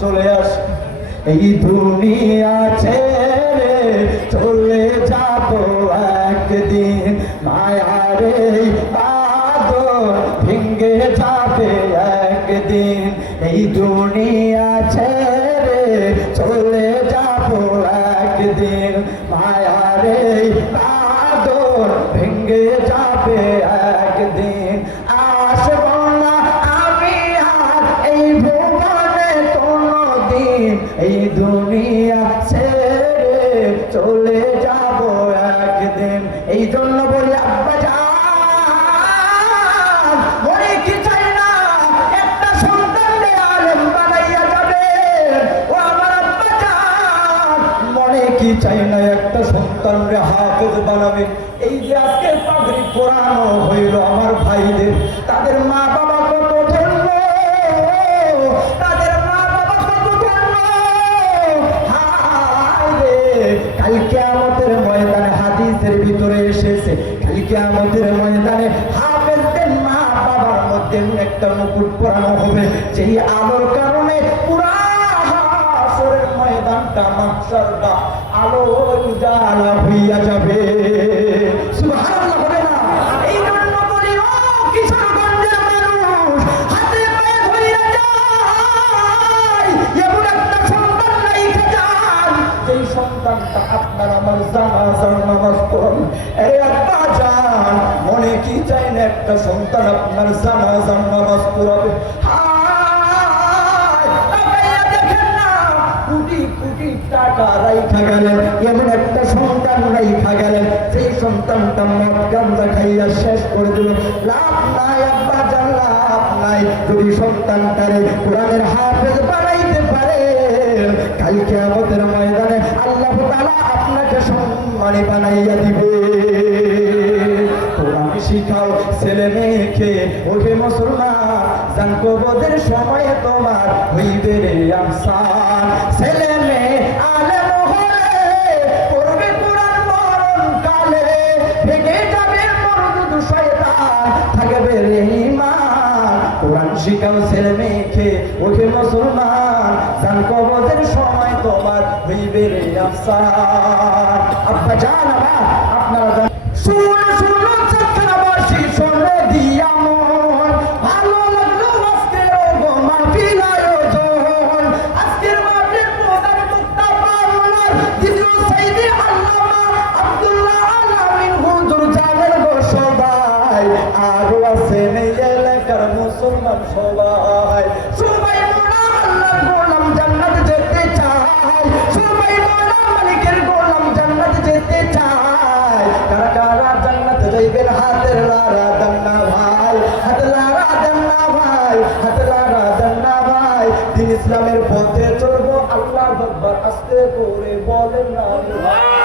চলে আসে। এই দুনিয়া ছেড়ে চলে যাব একদিন, মায়ার এই বাঁধন ভেঙে যাবে একদিন। এই দুনিয়া ছেড়ে চলে যাব একদিন, মায়ার এই বাঁধন ভেঙে যাবে একদিন। আসব না আমি আর এই ভুবনে কোনদিন, এই দুনিয়া ছেড়ে চলে যাব একদিন। এই জন্য বলি আব্বা জান, মনে কি চাই না একটা সন্তানকে আলেম বানাইয়া যাবে? ও আমার আব্বা জান, মনে কি চাই না একটা সন্তানকে হাফেজ বানাবে? এই যে আজকে পাগড়ি পরানো হইল আমার ভাইদের, তাদের মা বাবা কত ধন্য, তাদের মা বাবা কত ধন্য। হায় রে, কাল কিয়ামতের ময়দানে হাদিসের ভিতরে এসেছে, কাল কিয়ামতের ময়দানে হাফেজদের মা বাবার মধ্যে একটা মুকুট পরানো হবে, যেই আলোর কারণে পুরা হাসরের ময়দানটা, মাহশারটা আলো উজালা হইয়া যাবে। সুবহানাল্লাহ বলে না? এই জন্য বলি ও কিশোরগঞ্জের মানুষ, হাতে পায়ে ধইরা যায়, এমন একটা সন্তান রাইখা যান, যেই সন্তানটা আপনার আমার জানাজার নামাজ পড়ে। এই আব্বা জান, মনে কি চাই না একটা সন্তান আপনার জানাজার নামাজ পড়াবে? কোটি কোটি টাকা রাইখা গেলেন, এমন একটা সন্তান রাইখা গেলেন, সেই সন্তানটা মদ গাঁজা খাইয়া শেষ করে দিল। লাভ নাই আব্বা জান, লাভ নাই। যদি সন্তানটারে কোরআনের হাফেজ বানাইতে পারে, কাল কিয়ামতের ময়দানে আল্লাহ তাআলা আপনাকে সম্মানী বানাইয়া দিবে। কোরআন শিখাও ছেলে মেয়েকে, ওহে মুসলমান, জান কবরের সময় তোমার হইবে রে আফসান। ছেলে মেয়ে আলেম হলে পড়বে কোরআন মরণ কালে, ভেঙে যাবে মরদুদ শয়তান, থাকবে রে ঈমান। কোরআন শিখাও ছেলে মেয়েকে, ওহে মুসলমান, জান কবরের সময় তোমার হইবে রে আফসান। আব্বা জান আমার, আপনারা শুনুন শুনুন চট্টগ্রামবাসী, শোনো দিয়া মন, ভালো লাগলো আজকের মাহফিল আয়োজন। আজকের মাহফিল প্রধান বক্তা বাংলার দ্বিতীয় সাইদি আল্লামা আব্দুল্লাহ আলামিন হুজুর জানেন গো সবাই, আরো আছেন এই এলাকার মুসলমান সবাই। সবাই মোরা আল্লাহর গোলাম জান্নাত যেতে চায়, সবাই মোরা মালিকের গোলাম জান্নাত যেতে চায়। কারা কারা জান্নাত যাইবেন হাতের লারা দেন না ভাই, হাত লারা দেন না ভাই, হাত লারা দেন না ভাই। দিন ইসলামের পথে চলবো, আল্লাহু আকবার আস্তে করে বলেন না ভাই।